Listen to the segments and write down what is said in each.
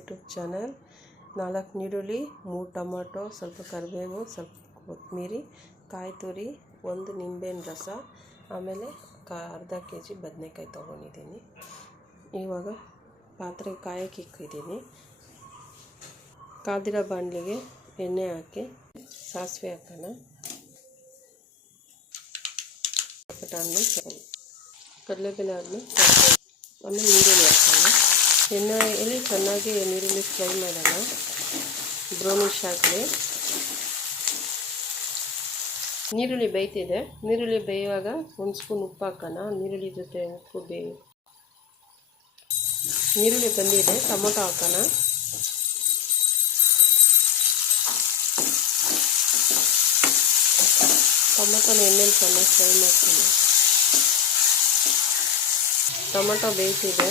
YouTube channel. 4 ಈರುಳ್ಳಿ, 3 tomato, ಸ್ವಲ್ಪ ಕರಿಬೇವು, ಸ್ವಲ್ಪ ಕೊತ್ತಂಬರಿ, ಕಾಯಿ ತುರಿ, 1 ನಿಂಬೆಹಣ್ಣು ರಸ, ಆಮೇಲೆ ಅರ್ಧ kg ಬದನೆಕಾಯಿ ತೊಗೊಂಡಿದ್ದೀನಿ. ಇವಾಗ ಪಾತ್ರೆ ಕಾಯಕ್ಕೆ ಇಕ್ಕಿದ್ದೀನಿ. ಕಾದಿರೋ ಬಾಣಲಿಗೆ ಎಣ್ಣೆ ಹಾಕಿ ಸಾಸಿವೆ ಹಾಕೋಣ. ಆದ್ಮೇಲೆ ಕಡಲೆಬೇಳೆ ಆದಮೇಲೆ ಆಮೇಲೆ ನೀರುಳ್ಳಿ ಹಾಕೋಣ. ಎಣ್ಣೆಯಲ್ಲಿ ಚೆನ್ನಾಗಿ ನೀರುಳ್ಳಿ ಫ್ರೈ ಮಾಡೋಣ, ಬ್ರೌನಿಶ್ ಆಗಲಿ. ನೀರುಳ್ಳಿ ಬೇಯ್ತಿದೆ. ನೀರುಳ್ಳಿ ಬೇಯುವಾಗ 1 ಸ್ಪೂನ್ ಉಪ್ಪು ಹಾಕೋಣ. ನೀರುಳ್ಳಿ ಜೊತೆ ಉಪ್ಪು ನೀರುಳ್ಳಿ ಬಂದಿದೆ, ಟೊಮೊಟೊ ಹಾಕೋಣ. ಟೊಮೊಟೊನ ಎಣ್ಣೆಲಿ ಚೆನ್ನಾಗಿ ಫ್ರೈ ಮಾಡ್ತೀನಿ. ಟೊಮೊಟೊ ಬೇಯ್ತಿದೆ.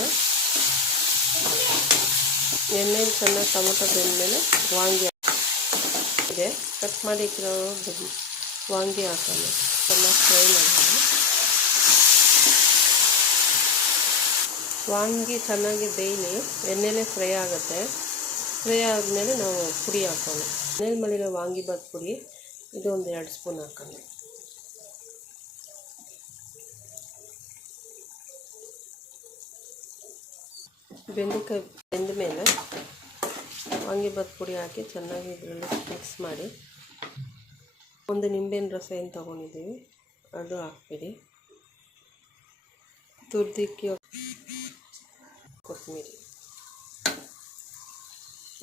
ಎಣ್ಣೆಲಿ ಚೆನ್ನಾಗಿ ಟೊಮೊಟೊ ಬೆಂದಮೇಲೆ ವಾಂಗಿ ಇದೆ, ಕಟ್ ಮಾಡಿ ವಾಂಗಿ ಹಾಕೋಣ. ಚೆನ್ನಾಗಿ ಫ್ರೈ ಮಾಡೋಣ. ವಾಂಗಿ ಚೆನ್ನಾಗಿ ಬೇಯಲಿ, ಎಣ್ಣೆಲೇ ಫ್ರೈ ಆಗುತ್ತೆ. ಫ್ರೈ ಆದಮೇಲೆ ನಾವು ಪುಡಿ ಹಾಕೋಣ. ಎಣ್ಣೆಲಿ ಮಾಡಿರೋ ವಾಂಗಿಬಾತ್ ಪುಡಿ ಇದು 2 ಸ್ಪೂನ್ ಹಾಕೋಣ. ಬೆಂಡೆಕಾಯಿ ಬೆಂದ ಮೇಲೆ ವಾಂಗಿಬಾತ್ ಪುಡಿ ಹಾಕಿ ಚೆನ್ನಾಗಿ ಇದರಲ್ಲಿ ಮಿಕ್ಸ್ ಮಾಡಿ, 1 ನಿಂಬೆಹಣ್ಣು ರಸ ಏನು ತೊಗೊಂಡಿದ್ದೀವಿ ಅದು ಹಾಕ್ಬಿಡಿ. ತುರ್ದಿಕ್ಕಿ ಕೊತ್ತಂಬರಿ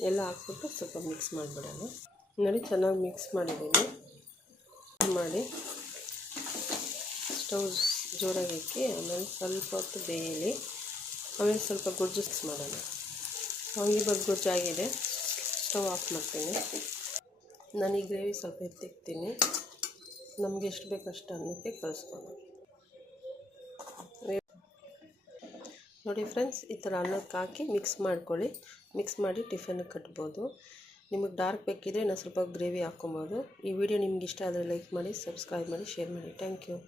ಎಲ್ಲ ಹಾಕ್ಬಿಟ್ಟು ಸ್ವಲ್ಪ ಮಿಕ್ಸ್ ಮಾಡಿಬಿಡೋಣ. ನೋಡಿ ಚೆನ್ನಾಗಿ ಮಿಕ್ಸ್ ಮಾಡಿದ್ದೀನಿ. ಮಾಡಿ ಸ್ಟವ್ ಜೋರಾಗಿ ಇಕ್ಕಿ ಆಮೇಲೆ ಸ್ವಲ್ಪ ಹೊತ್ತು ಬೇಯಲಿ. ಆಮೇಲೆ ಸ್ವಲ್ಪ ಗೊಜ್ಜು ಮಾಡೋಣ. ವಾಂಗಿಬಾತ್ ಗೊಜ್ಜು ಆಗಿದೆ, ಸ್ಟವ್ ಆಫ್ ಮಾಡ್ತೀನಿ. ನಾನು ಈ ಗ್ರೇವಿ ಸ್ವಲ್ಪ ಎತ್ತಿಕ್ತೀನಿ. ನಮಗೆ ಎಷ್ಟು ಬೇಕು ಅಷ್ಟು ಅನ್ನಕ್ಕೆ ಕಲಿಸ್ಕೊಂಡು ನೋಡಿ ಫ್ರೆಂಡ್ಸ್, ಈ ಥರ ಅನ್ನಕ್ಕೆ ಹಾಕಿ ಮಿಕ್ಸ್ ಮಾಡ್ಕೊಳ್ಳಿ. ಮಿಕ್ಸ್ ಮಾಡಿ ಟಿಫನ್ಗೆ ಕಟ್ಬೋದು. ನಿಮಗೆ ಡಾರ್ಕ್ ಬೇಕಿದ್ರೆ ಇನ್ನೂ ಸ್ವಲ್ಪ ಗ್ರೇವಿ ಹಾಕ್ಕೊಬೋದು. ಈ ವಿಡಿಯೋ ನಿಮ್ಗೆ ಇಷ್ಟ ಆದರೆ ಲೈಕ್ ಮಾಡಿ, ಸಬ್ಸ್ಕ್ರೈಬ್ ಮಾಡಿ, ಶೇರ್ ಮಾಡಿ. Thank you.